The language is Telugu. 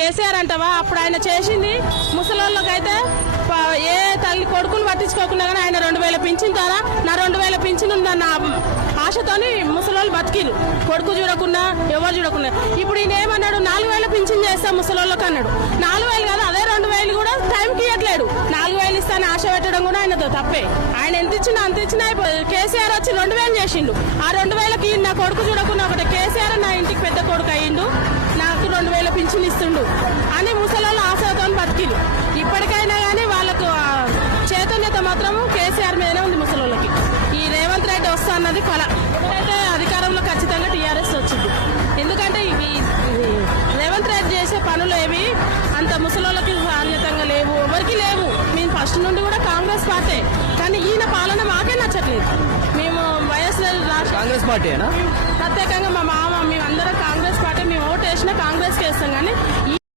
కేసీఆర్ అంటావా అప్పుడు ఆయన చేసింది ముసలోళ్ళకైతే ఏ తల్లి కొడుకులు పట్టించుకోకుండా కానీ ఆయన 2000 పింఛన్ ద్వారా నా 2000 పింఛన్ ఉందన్న ఆశతోని ముసలోళ్ళు బతికిరు కొడుకు చూడకుండా ఎవరు చూడకుండా. ఇప్పుడు ఈయన ఏమన్నాడు 4000 పింఛన్ చేస్తాం ముసలోళ్ళకి అన్నాడు. 4000 కాదు అదే 2000 కూడా టైంకి ఇవ్వట్లేడు. 4000 ఇస్తాను ఆశ పెట్టడం కూడా ఆయనతో తప్పే. ఆయన ఎంత ఇచ్చినా అంత ఇచ్చినా కేసీఆర్ వచ్చి 2000 చేసిండు. ఆ 2000కి నా కొడుకు చూడకుండా ఒకటి కేసీఆర్ నా ఇంటికి పెద్ద కొడుకు అయ్యిండు నాకు 2000 పింఛన్ ఇస్తుండు అని ముసలోళ్ళు ఆశతో బతికిరు. ఇప్పటికైనా కానీ వాళ్ళకు చైతన్యత మాత్రం కేసీఆర్ మీదనే ఉంది ముసలోళ్ళకి. ఈ రేవంత్ రెడ్డి వస్తా అన్నది కళ. అయితే అధికారంలో ఖచ్చితంగా టీఆర్ఎస్ వచ్చింది. ఎందుకంటే రేవంత్ రెడ్డి చేసే పనులు ఏవి అంత ముసలోళ్ళకి సాన్యతంగా లేవు, ఎవరికి లేవు. మేము ఫస్ట్ నుండి కూడా కాంగ్రెస్ పార్టీ, కానీ ఈయన పాలన మాకే నచ్చట్లేదు. మేము వైఎస్ఆర్ కాంగ్రెస్ పార్టీ ప్రత్యేకంగా మా మామ మేమందరం కాంగ్రెస్ పార్టీ, మేము ఓటు వేసినా కాంగ్రెస్కి వేస్తాం. కానీ